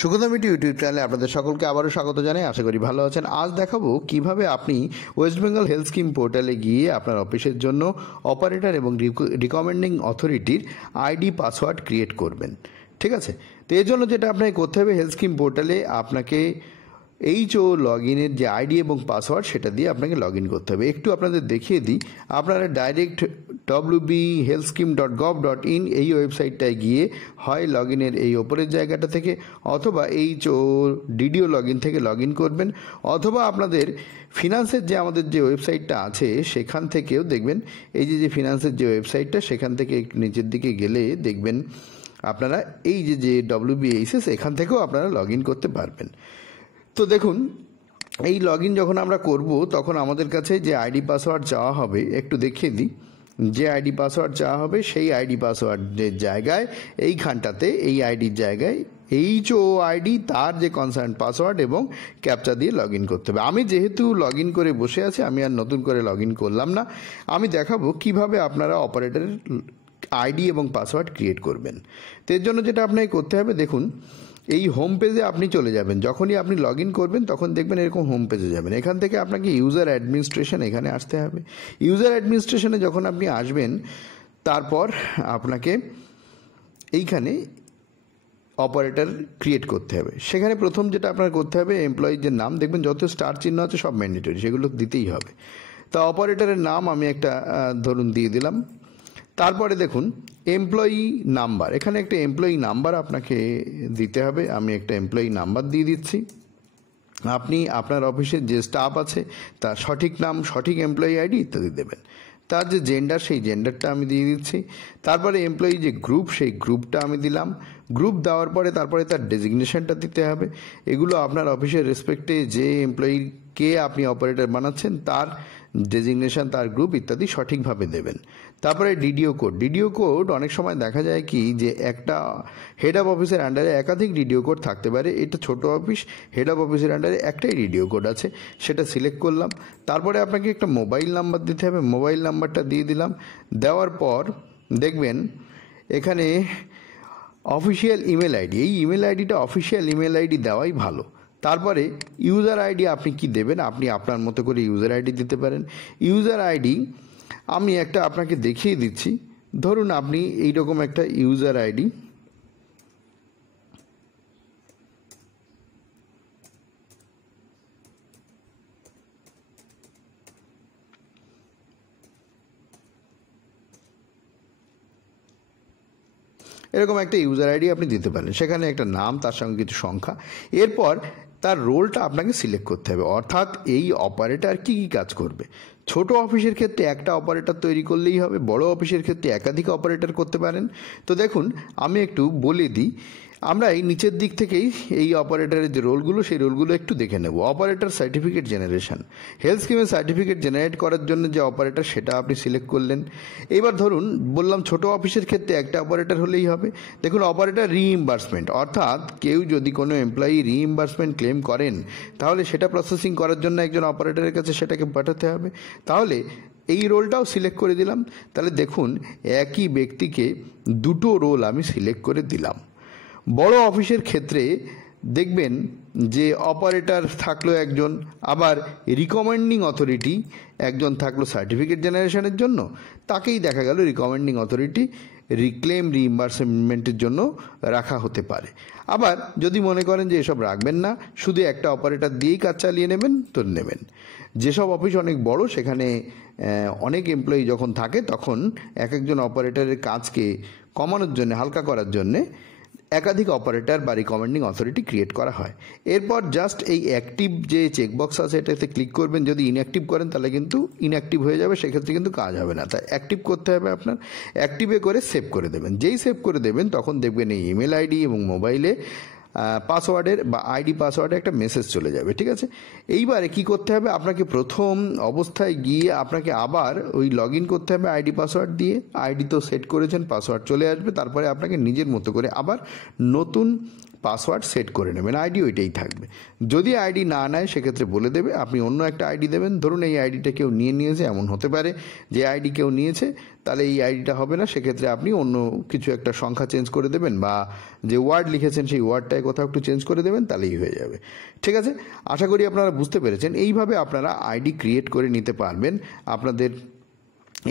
সুগন্ধমিটি YouTube চ্যানেলে আপনাদের সকলকে আবারও স্বাগত জানাই। আশা করি ভালো আছেন। আজ দেখাবো কিভাবে আপনি ওয়েস্ট বেঙ্গল হেলথ স্কিম পোর্টালে গিয়ে আপনার অফিসের জন্য অপারেটর এবং রিকমেন্ডিং অথরিটির আইডি পাসওয়ার্ড ক্রিয়েট করবেন। ঠিক আছে, তো এর জন্য যেটা আপনাকে করতে হবে, হেলথ স্কিম পোর্টালে আপনাকে এইচও লগ ইনের যে আইডি এবং পাসওয়ার্ড সেটা দিয়ে আপনাকে লগ ইন করতে হবে। একটু আপনাদের দেখিয়ে দিই। আপনারা ডাইরেক্ট wbhealthscheme.gov.in এই ওয়েবসাইটটায় গিয়ে হয় লগ ইনের এই ওপরের জায়গাটা থেকে, অথবা এইচও ডিডিও লগ ইন থেকে লগ ইন করবেন, অথবা আপনাদের ফিনান্সের যে আমাদের যে ওয়েবসাইটটা আছে সেখান থেকেও দেখবেন, এই যে ফিনান্সের যে ওয়েবসাইটটা সেখান থেকে একটু নিচের দিকে গেলে দেখবেন আপনারা এই যে WBHS এখান থেকেও আপনারা লগ ইন করতে পারবেন। তো দেখুন, এই লগ ইন যখন আমরা করব তখন আমাদের কাছে যে আইডি পাসওয়ার্ড চাওয়া হবে, একটু দেখিয়ে দিই। যে আইডি পাসওয়ার্ড চাওয়া হবে সেই আইডি পাসওয়ার্ডের জায়গায় এইখানটাতে এই আইডির জায়গায় এইচও আইডি, তার যে কনসার্ন পাসওয়ার্ড এবং ক্যাপচা দিয়ে লগ ইন করতে হবে। আমি যেহেতু লগ ইন করে বসে আছি, আমি আর নতুন করে লগ ইন করলাম না। আমি দেখাবো কিভাবে আপনারা অপারেটরের আইডি এবং পাসওয়ার্ড ক্রিয়েট করবেন। তো এর জন্য যেটা আপনাকে করতে হবে, দেখুন এই হোম পেজে আপনি চলে যাবেন। যখনই আপনি লগ ইন করবেন তখন দেখবেন এরকম হোম পেজে যাবেন। এখান থেকে আপনাকে ইউজার অ্যাডমিনিস্ট্রেশন এখানে আসতে হবে। ইউজার অ্যাডমিনিস্ট্রেশনে যখন আপনি আসবেন, তারপর আপনাকে এইখানে অপারেটর ক্রিয়েট করতে হবে। সেখানে প্রথম যেটা আপনার করতে হবে, এমপ্লয়ির যে নাম দেখবেন যত স্টার চিহ্ন আছে সব ম্যান্ডেটরি, সেগুলো দিতেই হবে। তা অপারেটরের নাম আমি একটা ধরুন দিয়ে দিলাম। তারপরে দেখুন এমপ্লয়ি নাম্বার, এখানে একটা এমপ্লয়ি নাম্বার আপনাকে দিতে হবে। আমি একটা এমপ্লয়ি নাম্বার দিয়ে দিচ্ছি। আপনি আপনার অফিসের যে স্টাফ আছে তার সঠিক নাম, সঠিক এমপ্লয়ি আইডি ইত্যাদি দেবেন। তার যে জেন্ডার সেই জেন্ডারটা আমি দিয়ে দিচ্ছি। তারপরে এমপ্লয়ি যে গ্রুপ সেই গ্রুপটা আমি দিলাম। গ্রুপ দেওয়ার পরে তারপরে তার ডেজিগনেশনটা দিতে হবে। এগুলো আপনার অফিসের রেসপেক্টে যে এমপ্লয়িকে আপনি অপারেটর বানাচ্ছেন তার ডেজিগনেশন, তার গ্রুপ ইত্যাদি সঠিকভাবে দেবেন। তারপরে ডিডিও কোড অনেক সময় দেখা যায় কি যে একটা হেড অফ অফিসের আন্ডারে একাধিক ডিডিও কোড থাকতে পারে। এটা ছোট অফিস, হেড অফ অফিসের আন্ডারে একটাই ডিডিও কোড আছে, সেটা সিলেক্ট করলাম। তারপরে আপনাকে একটা মোবাইল নাম্বার দিতে হবে, মোবাইল নাম্বারটা দিয়ে দিলাম। দেওয়ার পর দেখবেন এখানে অফিসিয়াল ইমেল আইডি, এই ইমেল আইডিটা অফিসিয়াল ইমেল আইডি দেওয়াই ভালো। তারপরে ইউজার আইডি আপনি কি দেবেন, আপনি আপনার মতো করে ইউজার আইডি দিতে পারেন। ইউজার আইডি আমি একটা আপনাকে দেখিয়ে দিচ্ছি। ধরুন আপনি এইরকম একটা ইউজার আইডি এরকম একটা ইউজার আইডি আপনি দিতে পারেন। সেখানে একটা নাম, তার সঙ্গে কিছু সংখ্যা। এরপর তার রোলটা আপনাকে সিলেক্ট করতে হবে, অর্থাৎ এই অপারেটর কী কী কাজ করবে। ছোট অফিসের ক্ষেত্রে একটা অপারেটর তৈরি করলেই হবে, বড় অফিসের ক্ষেত্রে একাধিক অপারেটর করতে পারেন। তো দেখুন আমি একটু বলে দিই, আমরা এই নিচের দিক থেকেই এই অপারেটরের যে রোলগুলো সেই রোলগুলো একটু দেখে নেব। অপারেটর সার্টিফিকেট জেনারেশন, হেলথ স্কিমের সার্টিফিকেট জেনারেট করার জন্য যে অপারেটর সেটা আপনি সিলেক্ট করলেন। এবার ধরুন বললাম ছোট অফিসের ক্ষেত্রে একটা অপারেটর হলেই হবে। দেখুন অপারেটর রিইম্বার্সমেন্ট, অর্থাৎ কেউ যদি কোনো এমপ্লয়ি রিইম্বার্সমেন্ট ক্লেম করেন তাহলে সেটা প্রসেসিং করার জন্য একজন অপারেটরের কাছে সেটাকে পাঠাতে হবে। তাহলে এই রোলটাও সিলেক্ট করে দিলাম। তাহলে দেখুন একই ব্যক্তিকে দুটো রোল আমি সিলেক্ট করে দিলাম। বড় অফিসের ক্ষেত্রে দেখবেন যে অপারেটর থাকলো একজন, আবার রিকমেন্ডিং অথরিটি একজন থাকলো সার্টিফিকেট জেনারেশনের জন্য, তাকেই দেখা গেল রিকমেন্ডিং অথরিটি রিক্লেম রিইম্বার্সমেন্টের জন্য রাখা হতে পারে। আবার যদি মনে করেন যে এসব রাখবেন না, শুধু একটা অপারেটর দিয়েই কাজ চালিয়ে নেবেন, তো নেবেন। যেসব অফিস অনেক বড় সেখানে অনেক এমপ্লয়ি যখন থাকে তখন এক একজন অপারেটরের কাজকে কমানোর জন্য, হালকা করার জন্যে একাধিক অপারেটর বা রিকমেন্ডিং অথরিটি ক্রিয়েট করা হয়। এরপর জাস্ট এই অ্যাক্টিভ যে চেকবক্স আছে এটাতে ক্লিক করবেন। যদি ইনঅ্যাক্টিভ করেন তাহলে কিন্তু ইনঅ্যাক্টিভ হয়ে যাবে, সেক্ষেত্রে কিন্তু কাজ হবে না। তাই অ্যাক্টিভ করতে হবে আপনার। অ্যাক্টিভে করে সেভ করে দেবেন। যেই সেভ করে দেবেন তখন দেখবেন এই ইমেল আইডি এবং মোবাইলে পাসওয়ার্ডের বা আইডি পাসওয়ার্ডে একটা মেসেজ চলে যাবে। ঠিক আছে, এইবারে কি করতে হবে, আপনাকে প্রথম অবস্থায় গিয়ে আপনাকে আবার ওই লগ ইন করতে হবে আইডি পাসওয়ার্ড দিয়ে। আইডি তো সেট করেছেন, পাসওয়ার্ড চলে আসবে। তারপরে আপনাকে নিজের মতো করে আবার নতুন পাসওয়ার্ড সেট করে নেবেন, আইডি ওইটাই থাকবে। যদি আইডি না নেয় সেক্ষেত্রে বলে দেবে, আপনি অন্য একটা আইডি দেবেন। ধরুন এই আইডিটা কেউ নিয়েছে, এমন হতে পারে যে আইডি কেউ নিয়েছে, তাহলে এই আইডিটা হবে না। সেক্ষেত্রে আপনি অন্য কিছু একটা সংখ্যা চেঞ্জ করে দেবেন বা যে ওয়ার্ড লিখেছেন সেই ওয়ার্ডটায় কোথাও একটু চেঞ্জ করে দেবেন, তাহলেই হয়ে যাবে। ঠিক আছে, আশা করি আপনারা বুঝতে পেরেছেন। এইভাবে আপনারা আইডি ক্রিয়েট করে নিতে পারবেন আপনাদের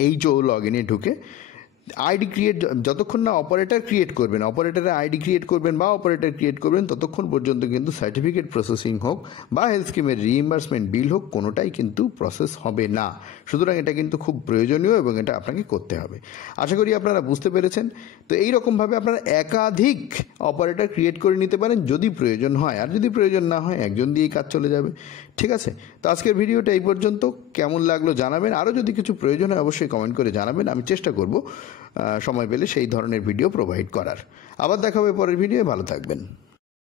এই লগ ইনে ঢুকে। আইডি ক্রিয়েট যতক্ষণ না অপারেটর ক্রিয়েট করবেন, অপারেটরের আইডি ক্রিয়েট করবেন বা অপারেটর ক্রিয়েট করবেন, ততক্ষণ পর্যন্ত কিন্তু সার্টিফিকেট প্রসেসিং হোক বা হেলথ স্কিমের রিইম্বার্সমেন্ট বিল হোক, কোনোটাই কিন্তু প্রসেস হবে না। সুতরাং এটা কিন্তু খুব প্রয়োজনীয় এবং এটা আপনাকে করতে হবে। আশা করি আপনারা বুঝতে পেরেছেন। তো এই রকমভাবে আপনারা একাধিক অপারেটর ক্রিয়েট করে নিতে পারেন যদি প্রয়োজন হয়, আর যদি প্রয়োজন না হয় একজন দিয়েই কাজ চলে যাবে। ঠিক আছে, তো আজকের ভিডিওটা এই পর্যন্ত। কেমন লাগলো জানাবেন, আরও যদি কিছু প্রয়োজন হয় অবশ্যই কমেন্ট করে জানাবেন। আমি চেষ্টা করব সময় পেলে সেই ধরনের ভিডিও প্রোভাইড করার। আবার দেখা হবে পরের ভিডিও। ভালো থাকবেন।